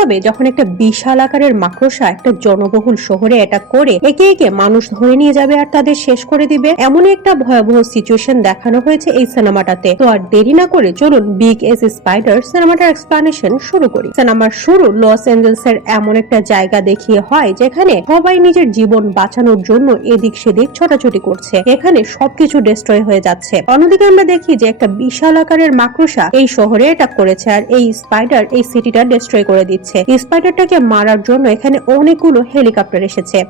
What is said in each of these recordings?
হবে যখন একটা বিশাল আকারের মাকড়সা একটা জনবহুল শহরে অ্যাটাক করে একে একে মানুষ ধরে নিয়ে যাবে আর তাদের শেষ করে দিবে, এমন একটা ভয়াবহ সিচুয়েশন দেখানো হয়েছে এই সিনেমাটাতে। তো আর দেরি না করে চলুন বিগ এস স্পাইডার সিনেমাটার এক্সপ্লেনেশন শুরু করি। সিনেমার শুরু লস এঞ্জেলসের এমন একটা জায়গা দেখিয়ে হয় যেখানে সবাই নিজের জীবন বাঁচানোর জন্য এদিক সেদিক ছোটাছুটি করছে। এখানে সবকিছু ডিস্ট্রয় হয়ে যাচ্ছে। অন্যদিকে আমরা দেখি যে একটা বিশাল আকারের মাকড়সা এই শহরে অ্যাটাক করেছে আর এই স্পাইডার এই সিটিটা ডিস্ট্রয় করে দিচ্ছে। স্পাইডারটাকে মারার জন্য এখানে অনেকগুলো হেলিকপ্টার এসেছে।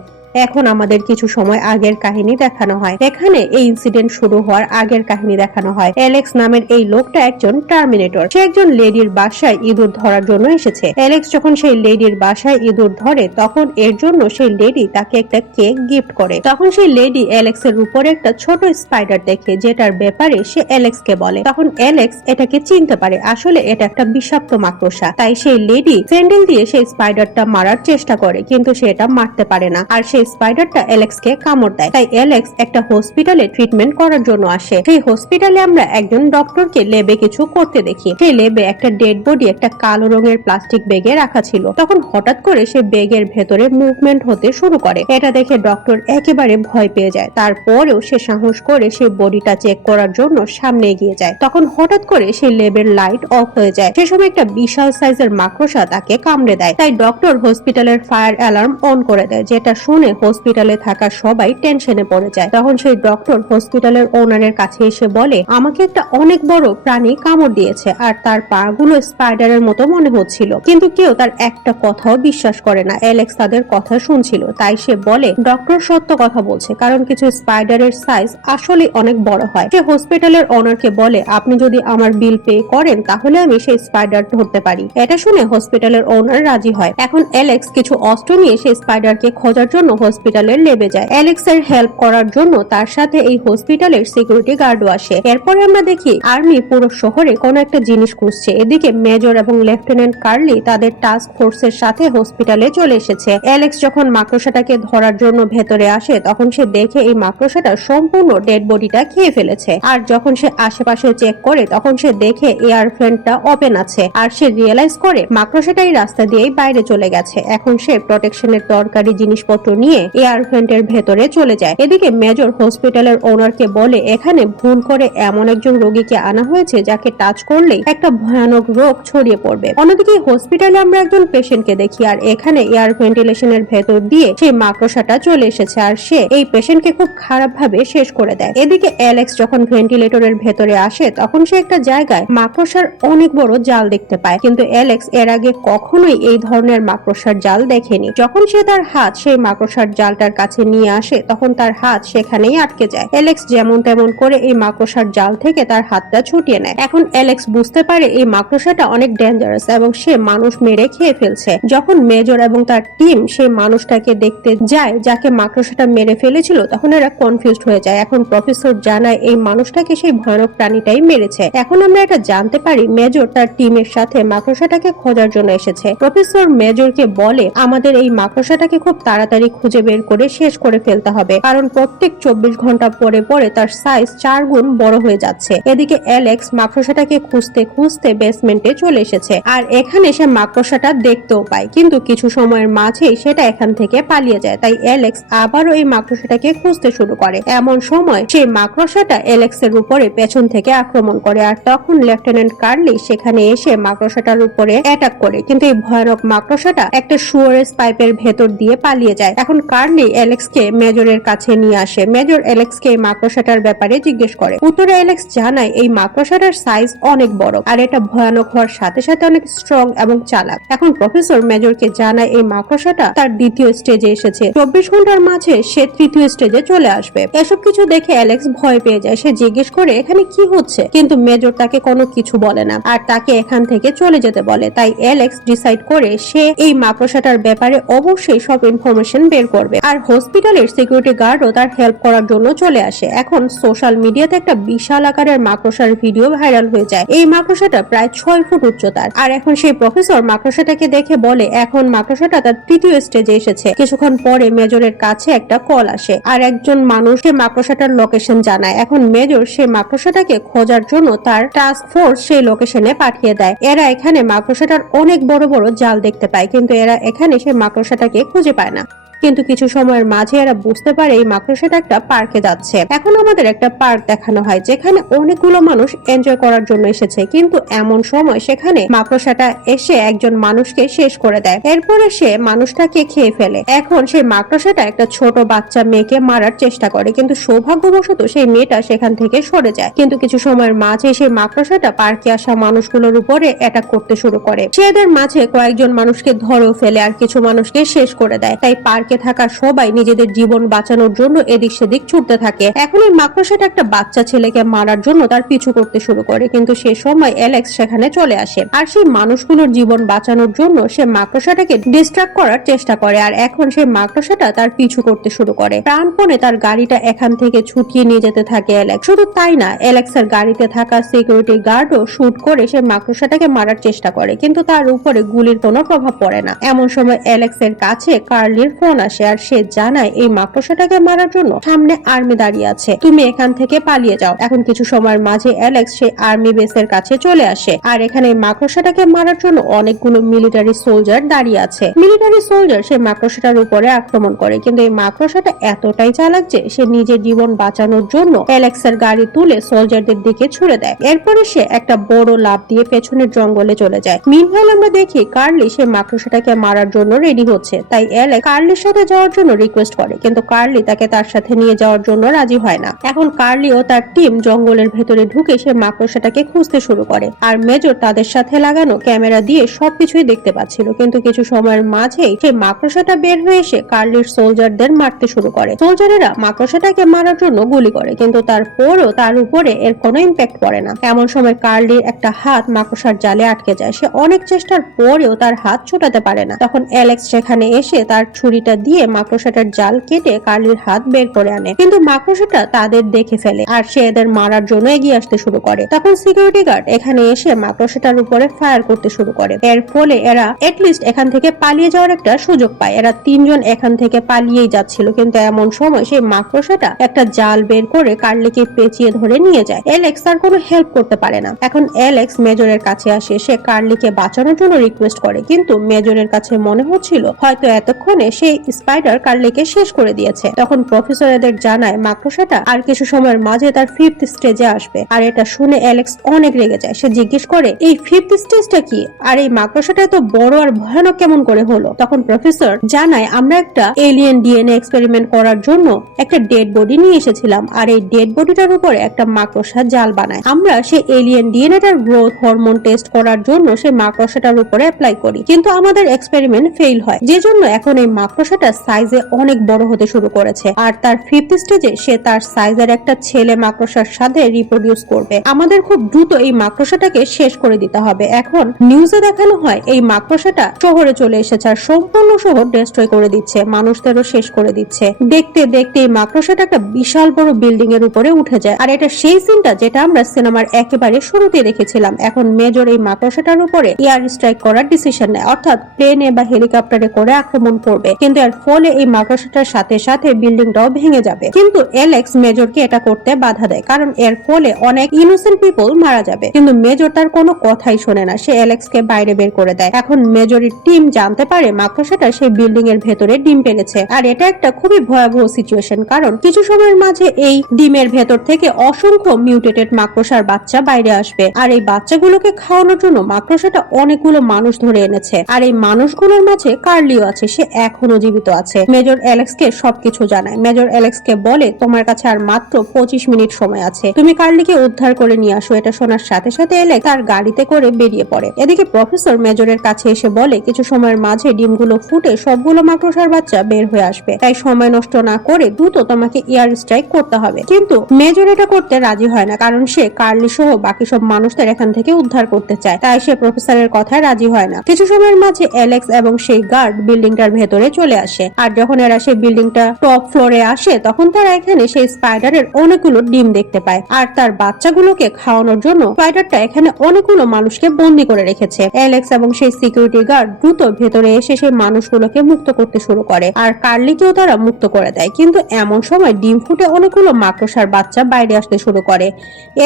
এখন আমাদের কিছু সময় আগের কাহিনী দেখানো হয়। এখানে এই ইনসিডেন্ট শুরু হওয়ার আগের কাহিনী দেখানো হয়। অ্যালেক্স নামের এই লোকটা একজন টার্মিনেটর। সে একজন লেডির বাসায় ইঁদুর ধরার জন্য এসেছে। অ্যালেক্স যখন সেই লেডির বাসায় ইঁদুর ধরে তখন এর জন্য সেই লেডি তাকে একটা কেক গিফট করে। তখন সেই লেডি অ্যালেক্স এর উপরে একটা ছোট স্পাইডার দেখে, যেটার ব্যাপারে সে অ্যালেক্স কে বলে। তখন অ্যালেক্স এটাকে চিনতে পারে, আসলে এটা একটা বিষাক্ত মাকড়সা। তাই সেই লেডি স্যান্ডেল দিয়ে সেই স্পাইডারটা মারার চেষ্টা করে, কিন্তু সে এটা মারতে পারে না আর স্পাইডারটা অ্যালেক্সকে কামড় দেয়। তাই অ্যালেক্স একটা হসপিটালে ট্রিটমেন্ট করার জন্য আসে। সেই হসপিটালে আমরা একজন ডক্টরকে ল্যাবে কিছু করতে দেখি। সেই ল্যাবে একটা ডেড বডি একটা কালো রঙের প্লাস্টিক ব্যাগে রাখা ছিল। তখন হঠাৎ করে সে ব্যাগের ভেতরে মুভমেন্ট হতে শুরু করে। এটা দেখে ডক্টর একেবারে ভয় পেয়ে যায়। তারপরেও সে সাহস করে সেই বডিটা চেক করার জন্য সামনে এগিয়ে যায়। তখন হঠাৎ করে সেই ল্যাবের লাইট অফ হয়ে যায়। সে সময় একটা বিশাল সাইজের মাকড়সা তাকে কামড়ে দেয়। তাই ডক্টর হসপিটালের ফায়ার অ্যালার্ম অন করে দেয়, যেটা শুনে হসপিটালে থাকা সবাই টেনশনে পড়ে যায়। তখন সেই ডক্টর হসপিটালের ওনারের কাছে এসে বলে, আমাকে একটা অনেক বড় প্রাণী কামড় দিয়েছে আর তার পা গুলো স্পাইডারের মতো মনে হচ্ছিল, কিন্তু কেউ তার একটা কথাও বিশ্বাস করে না। অ্যালেক্স তাদের কথা শুনছিল, তাই সে বলে ডক্টর সত্য কথা বলছে, কারণ কিছু স্পাইডারের সাইজ আসলে অনেক বড় হয়। সে হসপিটালের ওনারকে বলে, আপনি যদি আমার বিল পে করেন তাহলে আমি সেই স্পাইডার ধরতে পারি। এটা শুনে হসপিটালের ওনার রাজি হয়। এখন অ্যালেক্স কিছু অস্ত্র নিয়ে সেই স্পাইডারকে খোঁজার জন্য হসপিটালের লেবে যায়। অ্যালেক্স এর হেল্প করার জন্য তার সাথে এই হসপিটালের সিকিউরিটি গার্ডও আসে। এরপরে আমরা দেখি আর্মি পুরো শহরে কোন একটা জিনিস খুঁজছে। এদিকে মেজর এবং লেফটেন্যান্ট কার্লি তাদের টাস্ক ফোর্সের সাথে হসপিটালে চলে এসেছে। অ্যালেক্স যখন মাকড়সাটাকে ধরার জন্য ভেতরে আসে তখন সে দেখে এই মাকড়সাটা সম্পূর্ণ ডেড বডিটা খেয়ে ফেলেছে। আর যখন সে আশেপাশে চেক করে তখন সে দেখে এয়ার ফ্যানটা ওপেন আছে আর সে রিয়েলাইজ করে মাকড়সাটাই রাস্তা দিয়েই বাইরে চলে গেছে। এখন সে প্রোটেকশনের দরকারি জিনিসপত্র নিয়ে এয়ার ভেন্টের ভেতরে চলে যায়। এদিকে মেজর হসপিটালের ওনারকে বলে, এখানে ভুল করে এমন একজন রোগীকে আনা হয়েছে যাকে টাচ করলেই একটা ভয়ানক রোগ ছড়িয়ে পড়বে। অন্যদিকে হসপিটালে আমরা একজন পেশেন্টকে দেখি আর এখানে এয়ার ভেন্টিলেশনের ভেতর দিয়ে সেই মাকড়সাটা চলে এসেছে আর সে এই পেশেন্টকে খুব খারাপ ভাবে শেষ করে দেয়। এদিকে অ্যালেক্স যখন ভেন্টিলেটরের ভেতরে আসে তখন সে একটা জায়গায় মাকড়সার অনেক বড় জাল দেখতে পায়, কিন্তু অ্যালেক্স এর আগে কখনোই এই ধরনের মাকড়সার জাল দেখেনি। যখন সে তার হাত সেই মাকড়সার জালটার কাছে নিয়ে আসে তখন তার হাত সেখানেই আটকে যায়। অ্যালেক্স যেমন তেমন করে এই মাকড়সার জাল থেকে তার হাতটা ছুটিয়ে নেয়। এখন অ্যালেক্স বুঝতে পারে এই মাকড়সাটা অনেক ডেঞ্জারাস এবং সে মানুষ মেরে খেয়ে ফেলছে। যখন মেজর এবং তার টিম সেই মানুষটাকে দেখতে যায় যাকে মাকড়সাটা মেরে ফেলেছিল তখন এরা কনফিউজড হয়ে যায়। এখন প্রফেসর জানায় এই মানুষটাকে সেই ভয়ানক প্রাণীটাই মেরেছে। এখন আমরা এটা জানতে পারি মেজর তার টিমের সাথে মাকড়সাটাকে খোঁজার জন্য এসেছে। প্রফেসর মেজরকে বলে, আমাদের এই মাকড়সাটাকে খুব তাড়াতাড়ি খুঁজে বের করে শেষ করে ফেলতে হবে, কারণ প্রত্যেক 24 ঘন্টা পরে পরে তার সাইজ 4 গুণ বড় হয়ে যাচ্ছে। এদিকে অ্যালেক্স মাকড়সাটাকে খুঁজতে খুঁজতে বেসমেন্টে চলে এসেছে আর এখানে সে মাকড়সাটা দেখতেও পায়, কিন্তু কিছু সময়ের মাঝেই সেটা এখান থেকে পালিয়ে যায়। তাই অ্যালেক্স আবারও এই মাকড়সাটাকে খুঁজতে শুরু করে। এমন সময় সেই মাকড়সাটা অ্যালেক্সের উপরে পেছন থেকে আক্রমণ করে আর তখন লেফটেন্যান্ট কার্লি সেখানে এসে মাকড়সাটার উপরে অ্যাটাক করে, কিন্তু এই ভয়ানক মাকড়সাটা একটা সুয়ারেজ পাইপের ভেতর দিয়ে পালিয়ে যায়। এখন কার্লি অ্যালেক্সকে মেজরের কাছে নিয়ে আসে। মেজর অ্যালেক্সকে এই মাকড়সাটার ব্যাপারে জিজ্ঞেস করে। উত্তরে অ্যালেক্স জানায় এই মাকড়সাটার সাইজ অনেক বড় আর এটা ভয়ানক হওয়ার সাথে সাথে অনেক স্ট্রং এবং চালাক। এখন প্রফেসর মেজরকে জানায় এই মাকড়সাটা তার দ্বিতীয় স্টেজে এসেছে, 24 ঘন্টার মাঝে সে তৃতীয় স্টেজে চলে আসবে। এসব কিছু দেখে অ্যালেক্স ভয় পেয়ে যায়। সে জিজ্ঞেস করে এখানে কি হচ্ছে, কিন্তু মেজর তাকে কোনো কিছু বলে না আর তাকে এখান থেকে চলে যেতে বলে। তাই অ্যালেক্স ডিসাইড করে সে এই মাকড়সাটার ব্যাপারে অবশ্যই সব ইনফরমেশন বের বের করবে। আর হসপিটালের সিকিউরিটি গার্ডও তার হেল্প করার জন্য চলে আসে। এখন সোশ্যাল মিডিয়াতে একটা বিশাল আকারের মাকড়সার ভিডিও ভাইরাল হয়ে যায়। এই মাকড়সাটা প্রায় 6 ফুট উচ্চতার। আর এখন সেই প্রফেসর মাকড়সাটাকে দেখে বলে এখন মাকড়সাটা তার তৃতীয় স্টেজে এসেছে। কিছুক্ষণ পরে মেজরের কাছে একটা কল আসে আর একজন মানুষ সে মাকড়সাটার লোকেশন জানায়। এখন মেজর সে মাকড়সাটাকে খোঁজার জন্য তার টাস্ক ফোর্স সেই লোকেশনে পাঠিয়ে দেয়। এরা এখানে মাকড়সাটার অনেক বড় বড় জাল দেখতে পায়, কিন্তু এরা এখানে সেই মাকড়সাটাকে খুঁজে পায় না। কিন্তু কিছু সময়ের মাঝে এরা বুঝতে পারে এই মাকড়সাটা একটা পার্কে যাচ্ছে। এখন আমাদের একটা পার্ক দেখানো হয় যেখানে অনেকগুলো মানুষ এনজয় করার জন্য এসেছে, কিন্তু এমন সময় সেখানে মাকড়সাটা এসে একজন মানুষকে শেষ করে দেয়। এরপরে সে মানুষটাকে খেয়ে ফেলে। এখন সেই মাকড়সাটা একটা ছোট বাচ্চা মেয়েকে মারার চেষ্টা করে, কিন্তু সৌভাগ্যবশত সেই মেয়েটা সেখান থেকে সরে যায়। কিন্তু কিছু সময়ের মাঝে সেই মাকড়সাটা পার্কে আসা মানুষগুলোর উপরে অ্যাটাক করতে শুরু করে। সে এদের মাঝে কয়েকজন মানুষকে ধরেও ফেলে আর কিছু মানুষকে শেষ করে দেয়। তাই পার্কে থাকা সবাই নিজেদের জীবন বাঁচানোর জন্য এদিক সেদিক ছুটতে থাকে। এখন এই মাকড়সাটা একটা বাচ্চা ছেলেকে মারার জন্য তার পিছু করতে শুরু করে, কিন্তু সে সময় অ্যালেক্স সেখানে চলে আসে আর সেই মানুষগুলোর জীবন বাঁচানোর জন্য সে মাকড়সাটাকে ডিস্ট্রাক্ট করার চেষ্টা করে। আর এখন সেই মাকড়সাটা তার পিছু করতে শুরু করে। প্রাণপণে তার গাড়িটা এখান থেকে ছুটিয়ে নিয়ে যেতে থাকে অ্যালেক্স। শুধু তাই না, অ্যালেক্সের গাড়িতে থাকা সিকিউরিটি গার্ডও শুট করে সে মাকড়সাটাকে মারার চেষ্টা করে, কিন্তু তার উপরে গুলির কোনো প্রভাব পড়ে না। এমন সময় অ্যালেক্সের কাছে কার্লির ফোন আসে আর সে জানায় এই মাকড়সাটাকে মারার জন্য সামনে আর্মি দাঁড়িয়ে আছে, তুমি এখান থেকে পালিয়ে যাও। এখন কিছু সময়ের মাঝে অ্যালেক্স সেই আর্মি বেসের কাছে চলে আসে আর এখানে মাকড়সাটাকে মারার জন্য অনেকগুলো মিলিটারি সোলজার দাঁড়িয়ে আছে। মিলিটারি সোলজার সেই মাকড়সাটার উপরে আক্রমণ করে, কিন্তু এই মাকড়সাটা এতটাই চালাক যে সে নিজের জীবন বাঁচানোর জন্য অ্যালেক্সের গাড়ি তুলে সোলজারদের দিকে ছুড়ে দেয়। এরপরে সে একটা বড় লাফ দিয়ে পেছনের জঙ্গলে চলে যায়। মিনওয়াইল আমরা দেখি কার্লি সে মাকড়সাটাকে মারার জন্য রেডি হচ্ছে, তাই অ্যালেক্স কার্লির সাথে যাওয়ার জন্য রিকোয়েস্ট করে, কিন্তু কার্লি তাকে তার সাথে নিয়ে যাওয়ার জন্য রাজি হয় না। এখন কার্লি ও তার টিম জঙ্গলের ভেতরে ঢুকে সে মাকড়সাটাকে খুঁজতে শুরু করে আর মেজর তাদের সাথে লাগানো ক্যামেরা দিয়ে সবকিছুই দেখতে পাচ্ছিল। কিন্তু কিছু সময়ের মাঝেই সে মাকড়সাটা বের হয়ে এসে কার্লির সোলজারদের মারতে শুরু করে। সোলজারেরা মাকড়সাটাকে মারার জন্য গুলি করে, কিন্তু তারপরও তার উপরে এর কোনো ইম্প্যাক্ট পড়ে না। এমন সময় কার্লির একটা হাত মাকড়সার জালে আটকে যায়। সে অনেক চেষ্টার পরেও তার হাত ছোটাতে পারে না। তখন অ্যালেক্স সেখানে এসে তার ছুরিটা দিয়ে মাকড়সাটার জাল কেটে কার্লির হাত বের করে আনে, কিন্তু মাকড়সাটা তাদের দেখে ফেলে আর সে এদের মারার জন্য এগিয়ে আসতে শুরু করে। তখন সিকিউরিটি গার্ড এখানে এসে মাকড়সাটার উপরে ফায়ার করতে শুরু করে। এর ফলে এরা এটলিস্ট এখান থেকে পালিয়ে যাওয়ার একটা সুযোগ পায়। এরা তিনজন এখান থেকে পালিয়েই যাচ্ছিল, কিন্তু এমন সময় সেই মাকড়সাটা একটা জাল বের করে কার্লিকে পেঁচিয়ে ধরে নিয়ে যায়। অ্যালেক্স তার কোনো হেল্প করতে পারে না। এখন অ্যালেক্স মেজরের কাছে আসে, সে কার্লিকে বাঁচানোর জন্য রিকোয়েস্ট করে, কিন্তু মেজরের কাছে মনে হচ্ছিল হয়তো এতক্ষণে সেই স্পাইডার কার্লিকে শেষ করে দিয়েছে। তখন প্রফেসর এদের জানায় মাকড়সাটা আর কিছু সময়ের মাঝে তার 5th স্টেজে আসবে। আর এটা শুনে অ্যালেক্স অনেক রেগে যায়। সে জিজ্ঞেস করে এই 5th স্টেজটা কি, আর এই মাকড়সাটা এত বড় আর ভয়ানক কেমন করে হলো? তখন প্রফেসর জানায় আমরা একটা এলিয়েন ডিএনএ এক্সপেরিমেন্ট করার জন্য একটা ডেড বডি নিয়ে এসেছিলাম আর এই ডেড বডিটার উপরে একটা মাকড়সা জাল বানায়। আমরা সেই এলিয়েন ডিএনএটার গ্রোথ হরমোন টেস্ট করার জন্য সেই মাকড়সাটার উপরে অ্যাপ্লাই করি, কিন্তু আমাদের এক্সপেরিমেন্ট ফেল হয়, যে জন্য এখন এই মাকড়সাটা সাইজে অনেক বড় হতে শুরু করেছে আর তার 5th স্টেজে সে তার সাইজের একটা ছেলে মাকড়সার সাথে রিপ্রোডিউস করবে। আমাদের খুব দ্রুত এই মাকড়সাটাকে শেষ করে দিতে হবে। এখন নিউজে দেখানো হয় এই মাকড়সাটা শহরে চলে এসেছে আর সম্পূর্ণ শহর ডিস্ট্রয় করে দিচ্ছে, মানুষদেরও শেষ করে দিচ্ছে। দেখতে দেখতে এই মাকড়সাটা একটা বিশাল বড় বিল্ডিং এর উপরে উঠে যায় আর এটা সেই সিনটা যেটা আমরা সিনেমার একেবারে শুরুতে দেখেছিলাম। এখন মেজর এই মাকড়সাটার উপরে এয়ার স্ট্রাইক করার ডিসিশন নেয়, অর্থাৎ প্লেনে বা হেলিকপ্টারে করে আক্রমণ করবে, কিন্তু এর ফলে এই মাকড়সাটার সাথে সাথে বিল্ডিংটাও ভেঙে যাবে। কিন্তু অ্যালেক্স মেজরকে এটা করতে বাধা দেয়, কারণ এর ফলে অনেক ইনোসেন্ট পিপল মারা যাবে। কিন্তু মেজর তার কোনো কথাই শোনে না, সে অ্যালেক্সকে বাইরে বের করে দেয়। এখন মেজরের টিম জানতে পারে মাকড়সাটা সেই বিল্ডিং এর ভেতরে ডিম পেড়েছে আর এটা একটা খুবই ভয়াবহ সিচুয়েশন, কারণ কিছু সময়ের মাঝে এই ডিমের ভেতর থেকে অসংখ্য মিউটেটেড মাকড়সার বাচ্চা বাইরে আসবে আর এই বাচ্চাগুলোকে খাওয়ানোর জন্য মাকড়সাটা অনেকগুলো মানুষ ধরে এনেছে আর এই মানুষগুলোর মাঝে কার্লিও আছে, সে এখনো জীবিত আছে। মেজর অ্যালেক্সকে সবকিছু জানায়। মেজর অ্যালেক্সকে বলে তোমার কাছে আর মাত্র 25 মিনিট সময় আছে, তুমি কার্লিকে উদ্ধার করে নিয়ে আসো। এটা শোনার সাথে সাথে অ্যালেক্স তার গাড়িতে করে বেরিয়ে পড়ে। এদিকে প্রফেসর মেজরের কাছে এসে বলে কিছু সময়ের মাঝে ডিমগুলো ফুটে সবগুলো মাকড়সার বাচ্চা বের হয়ে আসবে, তাই সময় নষ্ট না করে দ্রুত তোমাকে এয়ার স্ট্রাইক করতে হবে। কিন্তু মেজর এটা করতে রাজি হয় না, কারণ সে কার্লি সহ বাকি সব মানুষদের এখান থেকে উদ্ধার করতে চায়, তাই সে প্রফেসরের কথায় রাজি হয় না। কিছু সময়ের মাঝে অ্যালেক্স এবং সেই গার্ড বিল্ডিংটার ভেতরে চলে আসে। আর যখন এরা সেই বিল্ডিংটা টপ ফ্লোরে আসে তখন তারা এখানে সেই স্পাইডারের অনেকগুলো ডিম দেখতে পায়। আর তার বাচ্চাগুলোকে খাওয়ানোর জন্য স্পাইডারটা এখানে অনেকগুলো মানুষকে বন্দি করে রেখেছে। অ্যালেক্স এবং সেই সিকিউরিটি গার্ড দ্রুত ভেতরে এসে সেই মানুষগুলোকে মুক্ত করতে শুরু করে আর কার্লিকেও তারা মুক্ত করে দেয়। কিন্তু এমন সময় ডিম ফুটে অনেকগুলো মাকড়সার বাচ্চা বাইরে আসতে শুরু করে,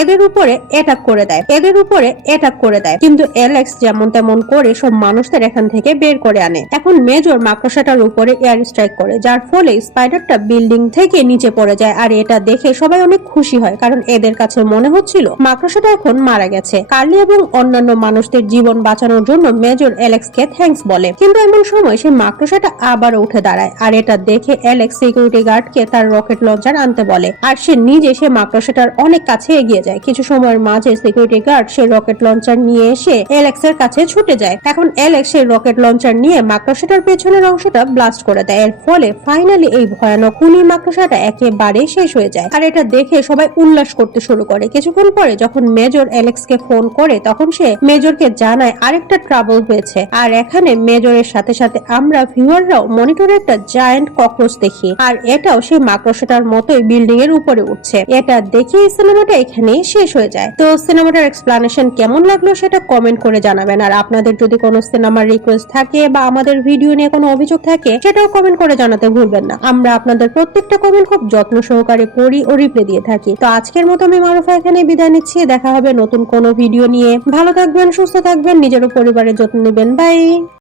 এদের উপরে অ্যাটাক করে দেয়। কিন্তু অ্যালেক্স যেমন তেমন করে সব মানুষদের এখান থেকে বের করে আনে। এখন মেজর মাকড়সাটার উপরে এয়ার স্ট্রাইক করে, যার ফলে স্পাইডারটা বিল্ডিং থেকে নিচে পড়ে যায়। আর এটা দেখে সবাই অনেক খুশি হয়, কারণ এদের কাছে মনে হচ্ছিল মাকড়সাটা এখন মারা গেছে। কার্লি এবং অন্যান্য মানুষদের জীবন বাঁচানোর জন্য মেজর অ্যালেক্সকে থ্যাঙ্কস বলে। কিন্তু এমন সময় সেই মাকড়সাটা আবার উঠে দাঁড়ায়, আর এটা দেখে অ্যালেক্স সিকিউরিটি গার্ডকে তার রকেট লঞ্চার আনতে বলে। আর সে নিজে সে মাকড়সাটার অনেক কাছে এগিয়ে যায়। কিছু সময়ের মাঝে সিকিউরিটি গার্ড সে রকেট লঞ্চার নিয়ে এসে অ্যালেক্সের কাছে ছুটে যায়। এখন অ্যালেক্স সেই রকেট লঞ্চার নিয়ে মাকড়সাটার পেছনের অংশটা ব্লাস্ট করে দেয়। এর ফলে ফাইনালি এই ভয়ানক খুনি মাকড়সাটা একেবারে শেষ হয়ে যায়। আর এটা দেখে সবাই উল্লাস করতে শুরু করে। কিছুক্ষণ পরে যখন মেজর অ্যালেক্সকে ফোন করে তখন সে মেজরকে জানায় আরেকটা ট্রাবল হয়েছে। আর এখানে মেজরের সাথে সাথে আমরা ভিউয়াররাও মনিটরে একটা জায়ান্ট ককরোচ দেখি, আর এটাও সেই মাকড়সাটার মতোই বিল্ডিং এর উপরে উঠছে। এটা দেখে এই সিনেমাটা এখানেই শেষ হয়ে যায়। তো সিনেমাটার এক্সপ্লানেশন কেমন লাগলো সেটা কমেন্ট করে জানাবেন। আর আপনাদের যদি কোনো সিনেমার রিকোয়েস্ট থাকে বা আমাদের ভিডিও নিয়ে কোনো অভিযোগ থাকে সেটাও কমেন্ট করে জানাতে ভুলবেন না। আমরা আপনাদের প্রত্যেকটা কমেন্ট খুব যত্ন সহকারে পড়ি ও রিপ্লাই দিয়ে থাকি। তো আজকের মতো আমি মারুফা এখানে বিদায় নিচ্ছি। দেখা হবে নতুন কোনো ভিডিও নিয়ে। ভালো থাকবেন, সুস্থ থাকবেন, নিজের ও পরিবারের যত্ন নেবেন। বাই।